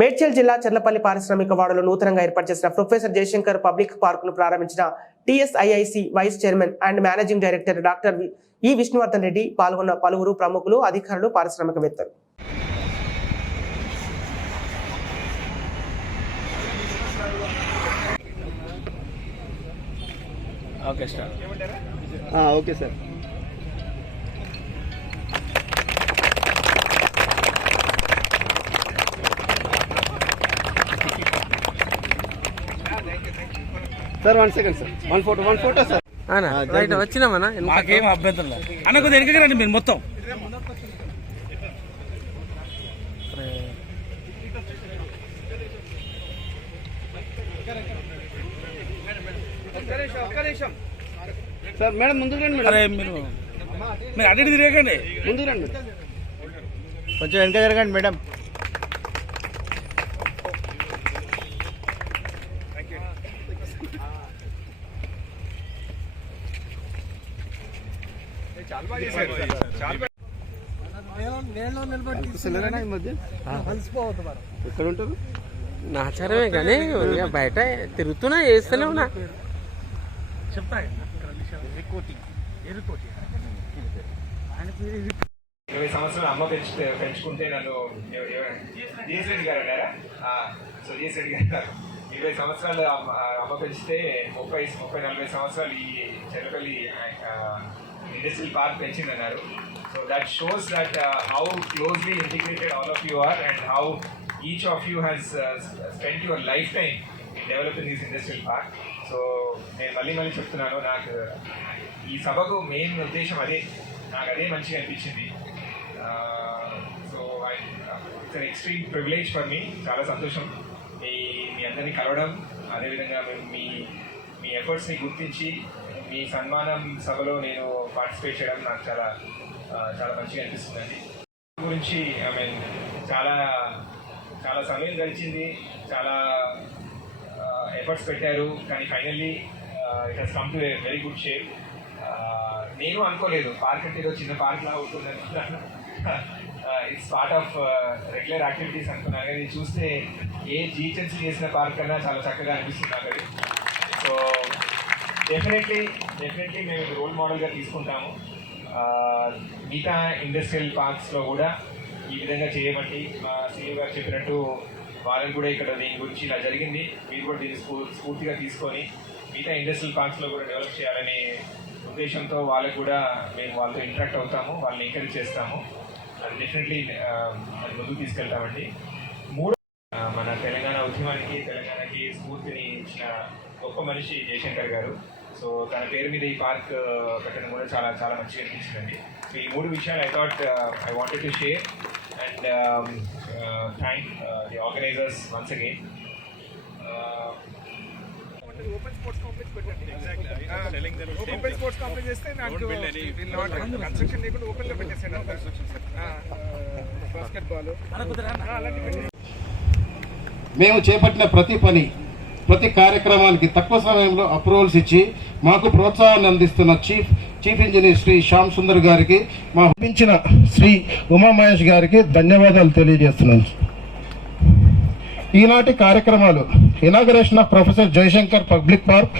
మేడ్చల్ జిల్లా చర్లపల్లి పారిశ్రామిక వాడలో నూతనంగా ఏర్పాటు చేసిన ప్రొఫెసర్ జయశంకర్ పబ్లిక్ పార్క్ ను ప్రారంభించిన TSIIC vice chairman and managing director doctor E Vishnuvardhan Reddy పాల్గొన్న పలువురు ప్రముఖులు, అధికారులు, పారిశ్రామికవేత్తలు. Okay sir. Sir 1 second sir. One photo sir. Right వచ్చినామన్నా, మాకేం అభ్యంతరం లేదు అన్న. కొద్దిగా వెనకకి రండి మీరు మొత్తం. సార్ మేడం ముందుకు రండి మేడం. అరే మీరు అడిగి తిరగండి, ముందుకు రండి, కొంచెం వెనక జరగండి మేడం. ఎక్కడ ఉంటారు? నాచారమే కానీ బయట తిరుగుతున్నా, చేస్తూనే ఉన్నా. చెప్తా 20 సంవత్సరాలు అమ్మ పెంచుకుంటే నన్ను జీఎస్ రెడ్డి గారు అన్నారా? సో జీఎస్ రెడ్డి గారు 20 సంవత్సరాలు అమ్మ పెంచితే 30-40 సంవత్సరాలు ఈ చర్లపల్లి ఇండస్ట్రియల్ పార్క్ పెంచిందన్నారు. So that shows that how closely integrated all of you are and how each of you has spent your life time in developing this industrial park. So నేను మళ్ళీ చెప్తున్నాను, నాకు ఈ సభకు మెయిన్ ఉద్దేశం అదే, నాకు అదే మంచిగా అనిపించింది. So it's an extreme privilege for me. చాలా సంతోషం మీ అందరినీ కలవడం, అదేవిధంగా మీ ఎఫర్ట్స్ని గుర్తించి మీ సన్మానం సభలో నేను పార్టిసిపేట్ చేయడం నాకు చాలా మంచిగా అనిపిస్తుందండి. గురించి చాలా సమయం గడిచింది, చాలా ఎఫర్ట్స్ పెట్టారు, కానీ finally it has come to a very good shape. నేను అనుకోలేదు పార్క్ అంటే ఏదో చిన్న పార్క్ లా అవుతుంది అనుకున్నాను. It's part of regular activities అనుకున్నాను, కానీ చూస్తే ఏ జీహెచ్ఎంసీ చేసిన పార్క్ కన్నా చాలా చక్కగా అనిపిస్తుంది నాకు అది. సో డెఫినెట్లీ మేము రోల్ మోడల్గా తీసుకుంటాము. మిగతా ఇండస్ట్రియల్ పార్క్స్లో కూడా ఈ విధంగా చేయబట్టి మా సీఈఓ గారు చెప్పినట్టు వాళ్ళని కూడా ఇక్కడ దీని గురించి ఇలా జరిగింది, మీరు కూడా దీన్ని స్ఫూర్తిగా తీసుకొని మిగతా ఇండస్ట్రియల్ పార్క్స్లో కూడా డెవలప్ చేయాలనే ఉద్దేశంతో వాళ్ళకు కూడా మేము వాళ్ళతో ఇంటరాక్ట్ అవుతాము, వాళ్ళని ఎంకరేజ్ చేస్తాము. అది డెఫినెట్లీ అది ముందుకు తీసుకెళ్తామండి. మన తెలంగాణ ఉద్యమానికి, తెలంగాణకి స్ఫూర్తిని ఇచ్చిన గొప్ప మనిషి జయశంకర్ గారు. సో తన పేరు మీద ఈ పార్క్ పెట్టడం కూడా చాలా మంచిగా అనిపించిందండి. సో ఈ 3 విషయాలు I wanted to share and thank the organisers once again. Open sports complex పెట్టండి. ఓపెన్ స్పోర్ట్స్ కాంప్లెక్స్ చేస్తే నాకు కన్స్ట్రక్షన్ లేకుండా ఓపెన్ లో పెట్టేసాడు. బాస్కెట్బాల్ మేము చేపట్టిన ప్రతి కార్యక్రమానికి తక్కువ సమయంలో అప్రూవల్స్ ఇచ్చి మాకు ప్రోత్సాహాన్ని అందిస్తున్న చీఫ్ ఇంజనీర్ శ్రీ శ్యామ్ సుందర్ గారికి, మా పంపించిన శ్రీ ఉమామహేష్ గారికి ధన్యవాదాలు తెలియజేస్తున్నాను. ఈనాటి కార్యక్రమాలు inauguration of professor Jayashankar public park